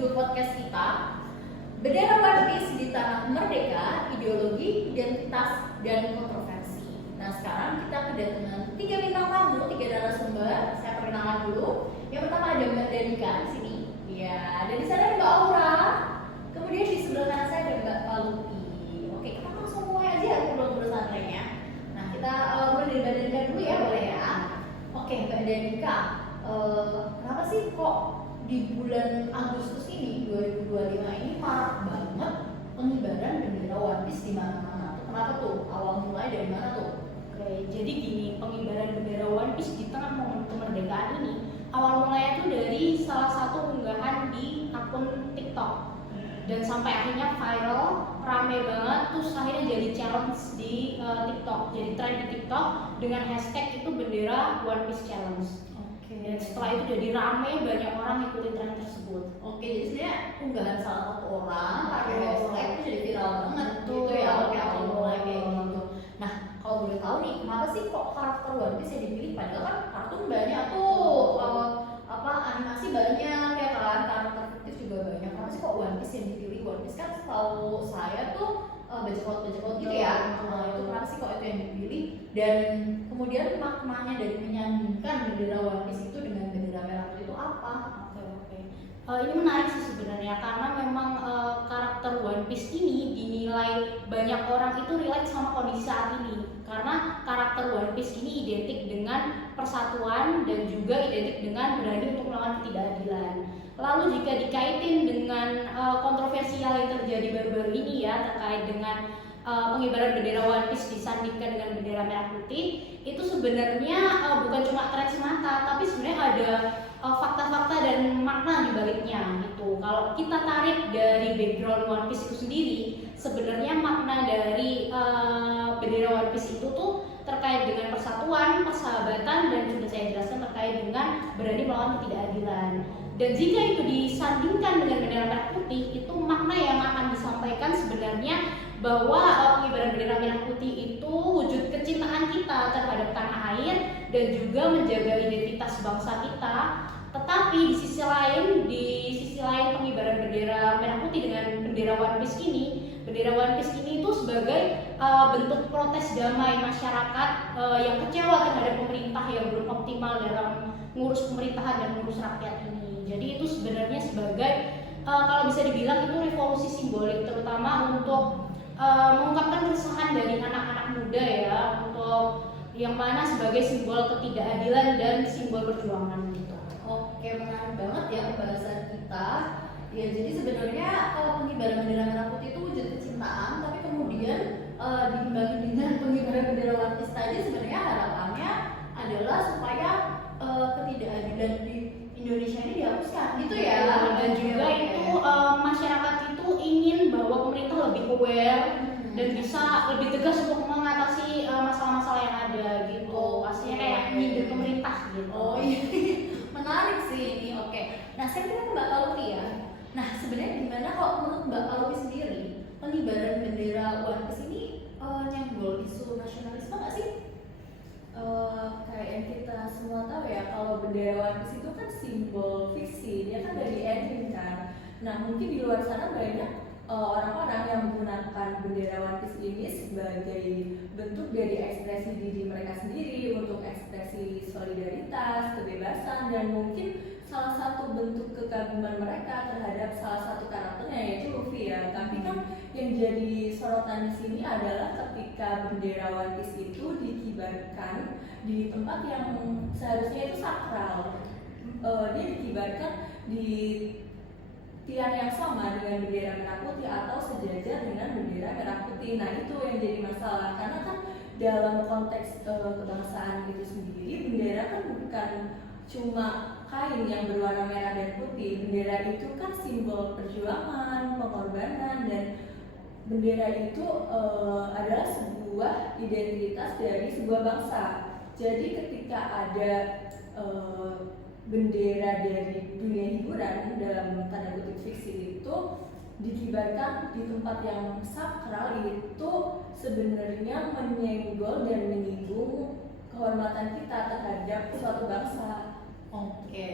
judul podcast kita Bendera One Piece di Tanah Merdeka, Ideologi, Identitas, dan Kontroversi. Nah sekarang kita kedatangan 3 bintang tamu, 3 narasumber. Saya perkenalkan dulu. Yang pertama ada Mbak Danika di sini. Ya, dan di sana ada Mbak Aura. Kemudian di sebelah kanan saya ada Mbak Palupi. Oke, kita langsung mulai aja ngobrol-ngobrol santai-nya. Nah kita mulai dari Mbak Danika dulu ya, boleh ya? Oke, Mbak Danika. Kenapa sih kok di bulan Agustus ini 2025 ini marak banget pengibaran bendera One Piece di mana-mana? Kenapa tuh? Awal mulai dari mana tuh? Oke, jadi gini, pengibaran bendera One Piece di tengah momen kemerdekaan ini awal mulanya tuh dari salah satu unggahan di akun TikTok dan sampai akhirnya viral, rame banget, terus akhirnya jadi challenge di TikTok, jadi tren di TikTok dengan hashtag itu bendera One Piece Challenge. Dan setelah itu jadi rame, banyak orang ngikutin tren tersebut. Oke, jadi sebenarnya unggahan salah satu orang pakai hashtag itu jadi viral banget Betul. gitu ya. Oke, awal mulai kayak gitu. Nah, kalau boleh tahu nih, kenapa sih kok karakter One Piece yang dipilih? Padahal kan kartun banyak tuh, animasi banyak ya kan, karakter fiktif juga banyak. Kenapa sih kok One Piece yang dipilih? One Piece kan setahu saya tuh baca kot gitu ya. Nah, itu kenapa sih kok itu yang dipilih? Dan kemudian maknanya dari menyandingkan bendera One Piece itu dengan bendera merah putih itu apa? Oke. Ini menarik sih sebenarnya karena memang karakter One Piece ini dinilai banyak orang itu relate sama kondisi saat ini. Karena karakter One Piece ini identik dengan persatuan dan juga identik dengan berani untuk melawan ketidakadilan. Lalu jika dikaitin dengan kontroversial yang terjadi baru-baru ini ya terkait dengan pengibaran bendera One Piece disandingkan dengan bendera merah putih, itu sebenarnya bukan cuma tren semata, tapi sebenarnya ada fakta-fakta dan makna di baliknya gitu. Kalau kita tarik dari background One Piece itu sendiri, sebenarnya makna dari bendera One Piece itu tuh terkait dengan persatuan, persahabatan, dan sudah saya jelaskan terkait dengan berani melawan ketidakadilan. Dan jika itu disandingkan dengan bendera merah putih, itu makna yang akan disampaikan sebenarnya bahwa pengibaran bendera merah putih itu wujud kecintaan kita terhadap tanah air dan juga menjaga identitas bangsa kita. Tetapi di sisi lain pengibaran bendera merah putih dengan bendera One Piece ini itu sebagai bentuk protes damai masyarakat yang kecewa terhadap pemerintah yang belum optimal dalam mengurus pemerintahan dan mengurus rakyat ini. Jadi itu sebenarnya sebagai kalau bisa dibilang itu revolusi simbolik, terutama untuk mengungkapkan keresahan dari anak-anak muda ya, untuk yang mana sebagai simbol ketidakadilan dan simbol perjuangan gitu. Oke, menarik banget ya pembahasan kita. Ya, jadi sebenarnya kalau pengibaran bendera merah putih itu wujud kecintaan, tapi kemudian diimbangi dengan pengibaran bendera One Piece tadi sebenarnya harapannya adalah supaya ketidakadilan di Indonesia ini dihapuskan gitu ya. Dan juga itu masyarakat itu ingin bahwa pemerintah lebih aware dan bisa lebih tegas untuk mengatasi masalah-masalah yang ada gitu. Pastinya kayak nyindir pemerintah gitu. Oh iya, menarik sih ini. Oke, nah saya kira Mbak Palupi ya. Nah sebenarnya gimana kok menurut Mbak Palupi sendiri pengibaran bendera One Piece ini nyenggol isu nasionalisme nggak sih? Kayak yang kita semua tahu ya, kalau bendera One Piece itu kan simbol fiksi, dia kan dari anime kan. Nah mungkin di luar sana banyak orang-orang yang menggunakan bendera One Piece ini sebagai bentuk dari ekspresi diri mereka sendiri, untuk ekspresi solidaritas, kebebasan, dan mungkin salah satu bentuk kekaguman mereka terhadap salah satu karakternya yaitu Luffy ya. Tapi kan yang jadi sorotan di sini adalah ketika bendera One Piece itu dikibarkan di tempat yang seharusnya itu sakral. Dia dikibarkan di tiang yang sama dengan bendera merah putih atau sejajar dengan bendera merah putih. Nah itu yang jadi masalah, karena kan dalam konteks kebangsaan itu sendiri, bendera kan bukan cuma kain yang berwarna merah dan putih. Bendera itu kan simbol perjuangan, pengorbanan, dan bendera itu adalah sebuah identitas dari sebuah bangsa. Jadi ketika ada bendera dari dunia hiburan dalam tanda kutip fiksi itu dikibarkan di tempat yang sakral, itu sebenarnya menyenggol dan menyinggung kehormatan kita terhadap suatu bangsa. Oke,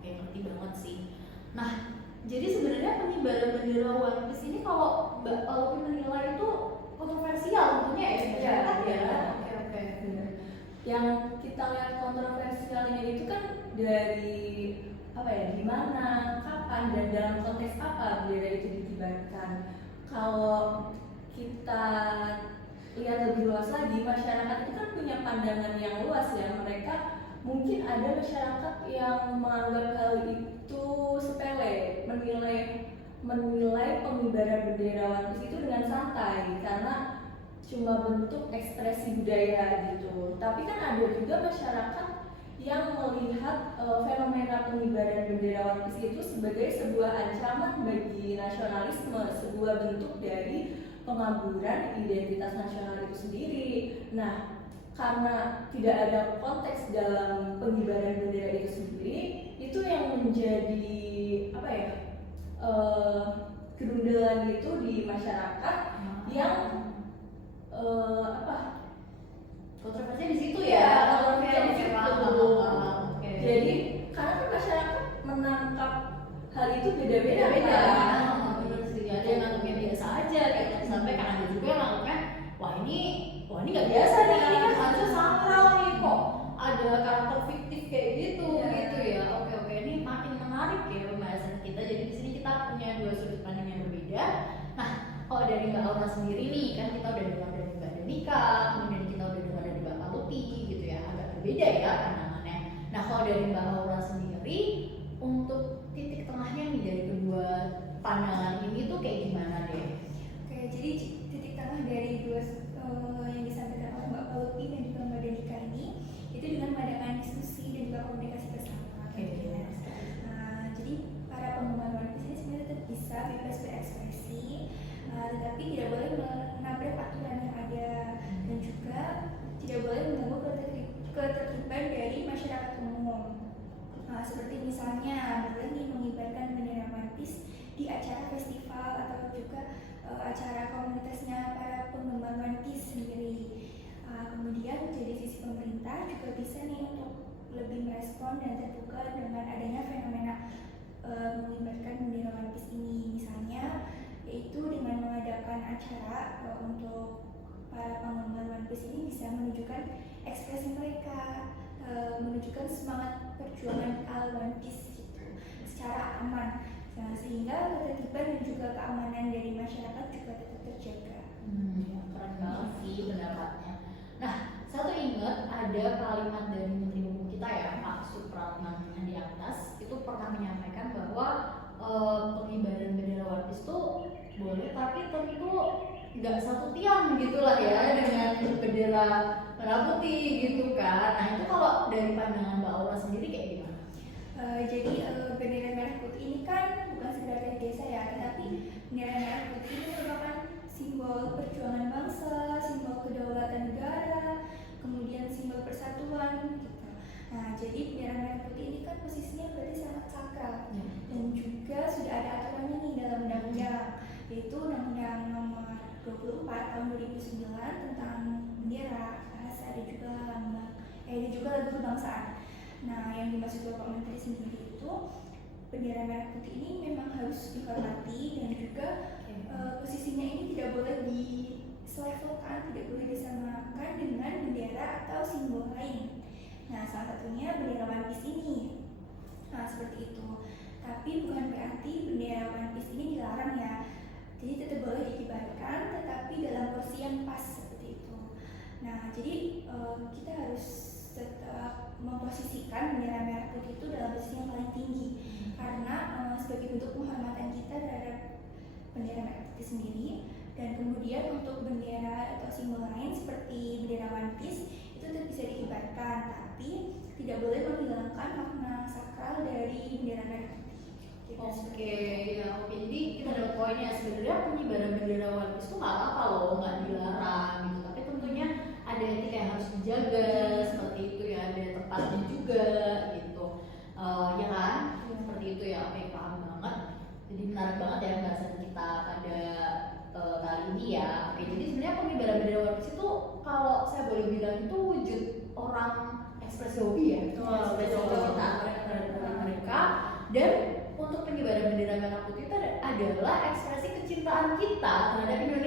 ngerti banget sih. Nah, Jadi sebenarnya pengibaran bendera One Piece ini kalau Mbak Palupin menilai itu kontroversial tentunya ya. Iya, iya. Oke. Benar. Yang kita lihat kontroversialnya itu kan dari apa ya, di mana, kapan, dan dalam konteks apa bendera itu dikibarkan. Kalau kita lihat lebih luas lagi, masyarakat itu kan punya pandangan yang luas ya. Mereka mungkin ada masyarakat yang menganggap hal itu sepele, menilai pengibaran bendera One Piece itu dengan santai karena cuma bentuk ekspresi budaya gitu. Tapi kan ada juga masyarakat yang melihat fenomena pengibaran bendera One Piece itu sebagai sebuah ancaman bagi nasionalisme, sebuah bentuk dari pengaburan identitas nasional itu sendiri. Nah, karena tidak ada konteks dalam pengibaran bendera itu sendiri, itu yang menjadi apa ya, gerundelan itu di masyarakat yang kontroversinya di situ ya. kontroversinya di situ. Oke. Jadi karena kan masyarakat menangkap hal itu beda-beda. Benar sih, ada yang nganggapnya biasa aja kayak tadi sampaikan, ada juga yang nganggapnya wah ini nggak biasa nih, ini kan harusnya sakral nih, kok ada karakter fiktif kayak gitu gitu ya. Oke, ini makin menarik ya pembahasan kita. Jadi di sini kita punya dua sudut pandang yang berbeda. Nah, kalau dari Mbak Aura sendiri nih, kan kita udah dengar dari Mbak Denika, kemudian kita udah dengar dari Mbak Paluti gitu ya, agak berbeda ya pandangannya. Nah, kalau dari Mbak Aura sendiri, untuk titik tengahnya nih dari kedua pandangan ini tuh kayak gimana deh? Oke, jadi titik tengah dari dua yang disampaikan oleh Mbak Paluti dan juga Mbak Denika ini itu dengan mengadakan diskusi dan juga komunikasi bersama. Nah, jadi para penggemar One Piece ini sebenarnya tetap bisa bebas berekspresi, tetapi tidak boleh menabrak aturan yang ada dan juga tidak boleh mengganggu ketertiban dari masyarakat umum. Seperti misalnya boleh nih mengibarkan bendera One Piece di acara festival atau juga acara komunitasnya para penggemar One Piece sendiri. Kemudian dari sisi pemerintah juga bisa nih untuk lebih merespon dan terbuka dengan adanya fenomena mengibarkan bendera One Piece ini. Misalnya yaitu dengan mengadakan acara untuk para penggemar One Piece ini bisa menunjukkan ekspresi mereka, menunjukkan semangat perjuangan al One Piece gitu secara aman. Nah, sehingga ketertiban dan juga keamanan dari masyarakat juga tetap terjaga. Keren banget sih pendapatnya. Nah, satu ingat ada kalimat dari Menteri Hukum kita ya, Pak Supratman di atas itu pernah menyampaikan bahwa pengibaran bendera One Piece itu boleh, tapi tentu nggak satu tiang gitulah ya dengan bendera merah putih gitu kan. Nah, itu kalau dari pandangan Mbak Aura sendiri kayak gimana? Jadi bendera merah putih ini kan bukan sekedar dari desa ya, tetapi bendera merah putih ini merupakan simbol perjuangan bangsa, simbol kedaulatan negara, kemudian simbol persatuan gitu. Nah, jadi bendera merah putih ini kan posisinya berarti sangat sakral dan juga sudah ada aturannya nih dalam undang-undang, yaitu Undang-Undang Nomor 24 Tahun 2009 tentang bendera, bahasa dan juga lambang, dan juga lagu kebangsaan. Nah, yang dimaksud Bapak Menteri sendiri itu bendera merah putih ini memang harus dihormati dan juga posisinya ini tidak boleh diselevelkan, tidak boleh disamakan dengan bendera atau simbol lain. Nah, salah satunya bendera One Piece ini. Nah, seperti itu. Tapi bukan berarti bendera One Piece ini dilarang ya. Jadi tetap boleh dikibarkan, tetapi dalam porsi yang pas seperti itu. Nah, jadi kita harus tetap memposisikan bendera merah putih itu dalam posisi yang paling tinggi karena sebagai bentuk penghormatan kita terhadap bendera merah putih sendiri. Dan kemudian untuk bendera atau simbol lain seperti bendera One Piece itu tetap bisa dikibarkan, tapi tidak boleh menghilangkan makna sakral dari bendera merah putih. Oke. Jadi kita ada poinnya, sebenarnya pengibaran bendera One Piece itu nggak apa-apa loh, nggak dilarang gitu. Tapi tentunya ada etika yang harus dijaga seperti itu ya, ada tempatnya juga gitu. Ya kan? Seperti itu ya. Oke, paham banget. Jadi menarik banget ya pembahasan kita pada kali ini ya. Oke, jadi sebenarnya pengibaran bendera One Piece itu kalau saya boleh bilang itu wujud orang ekspresi hobi ya. Ekspresi hobi kita terhadap mereka. Dan untuk pengibaran bendera merah kecintaan kita terhadap Indonesia